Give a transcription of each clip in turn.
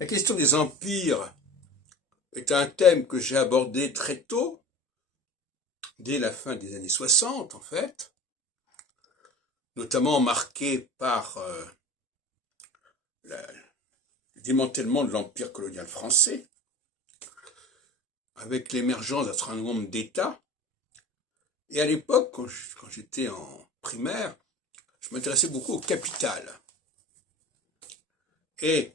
La question des empires est un thème que j'ai abordé très tôt, dès la fin des années 60 en fait, notamment marqué par le démantèlement de l'empire colonial français, avec l'émergence d'un certain nombre d'États. Et à l'époque, quand j'étais en primaire, je m'intéressais beaucoup au capital. Et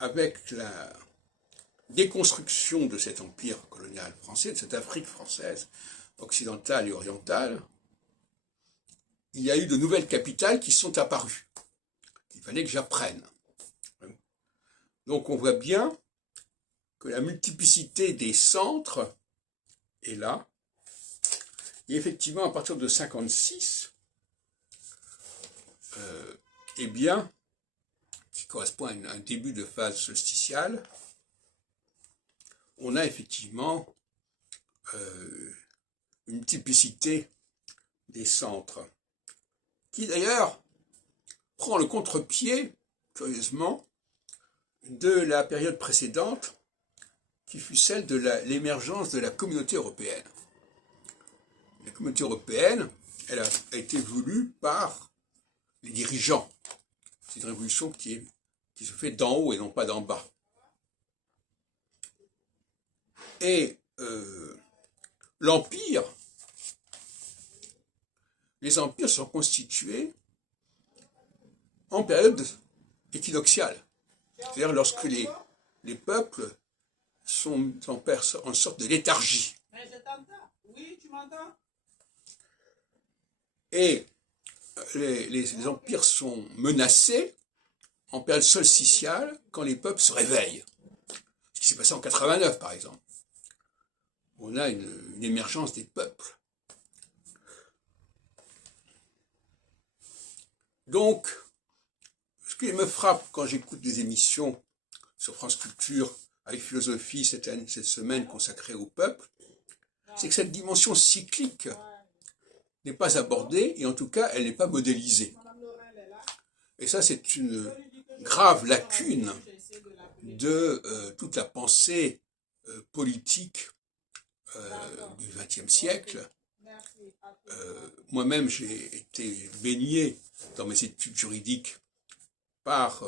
avec la déconstruction de cet empire colonial français, de cette Afrique française, occidentale et orientale, il y a eu de nouvelles capitales qui sont apparues, qu'il fallait que j'apprenne. Donc on voit bien que la multiplicité des centres est là. Et effectivement, à partir de 56, eh bien, qui correspond à un début de phase solsticiale, on a effectivement une multiplicité des centres, qui d'ailleurs prend le contre-pied, curieusement, de la période précédente, qui fut celle de l'émergence de la communauté européenne. La communauté européenne, elle a été voulue par les dirigeants. C'est une révolution qui se fait d'en haut et non pas d'en bas. Et l'empire, les empires sont constitués en période équinoxiale. C'est-à-dire lorsque les peuples sont en sorte de léthargie. Mais je t'entends. Oui, tu m'entends? Et les empires sont menacés en période solsticiale quand les peuples se réveillent. Ce qui s'est passé en 89 par exemple. On a une émergence des peuples. Donc, ce qui me frappe quand j'écoute des émissions sur France Culture avec philosophie cette semaine consacrée au peuple, c'est que cette dimension cyclique n'est pas abordée et en tout cas elle n'est pas modélisée. Et ça c'est une grave lacune de toute la pensée politique du XXe siècle. Moi-même j'ai été baigné dans mes études juridiques par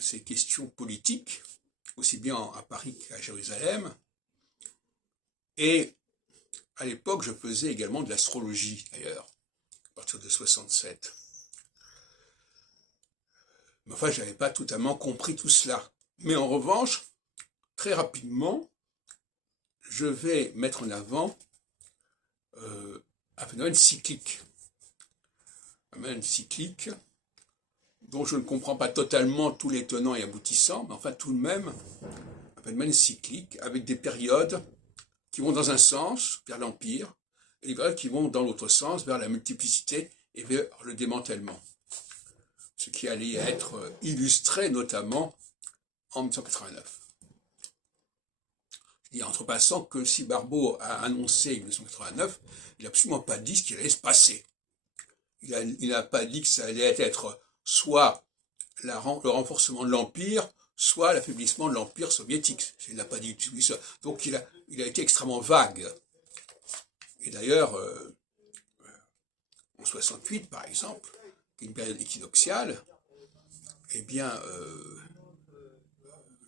ces questions politiques, aussi bien à Paris qu'à Jérusalem. Et à l'époque, je faisais également de l'astrologie, d'ailleurs, à partir de 67. Mais enfin, je n'avais pas totalement compris tout cela. Mais en revanche, très rapidement, je vais mettre en avant un phénomène cyclique. Un phénomène cyclique dont je ne comprends pas totalement tous les tenants et aboutissants, mais enfin tout de même, un phénomène cyclique avec des périodes qui vont dans un sens, vers l'Empire, et des périodes qui vont dans l'autre sens, vers la multiplicité et vers le démantèlement. Ce qui allait être illustré notamment en 1989. Je dis entre passant que si Barbeau a annoncé 1989, il n'a absolument pas dit ce qui allait se passer. Il n'a pas dit que ça allait être soit le renforcement de l'Empire, soit l'affaiblissement de l'Empire soviétique. Il n'a pas dit tout ça. Donc il a été extrêmement vague. Et d'ailleurs, en 68 par exemple, qui est une période équinoxiale, eh bien,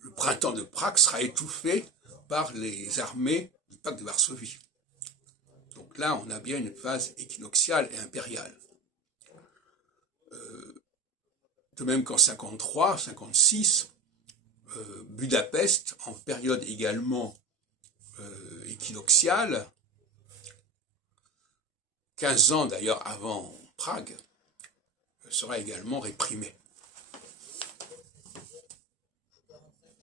le printemps de Prague sera étouffé par les armées du pacte de Varsovie. Donc là, on a bien une phase équinoxiale et impériale. De même qu'en 53, 56, Budapest, en période également équinoxiale, 15 ans d'ailleurs avant Prague, sera également réprimée.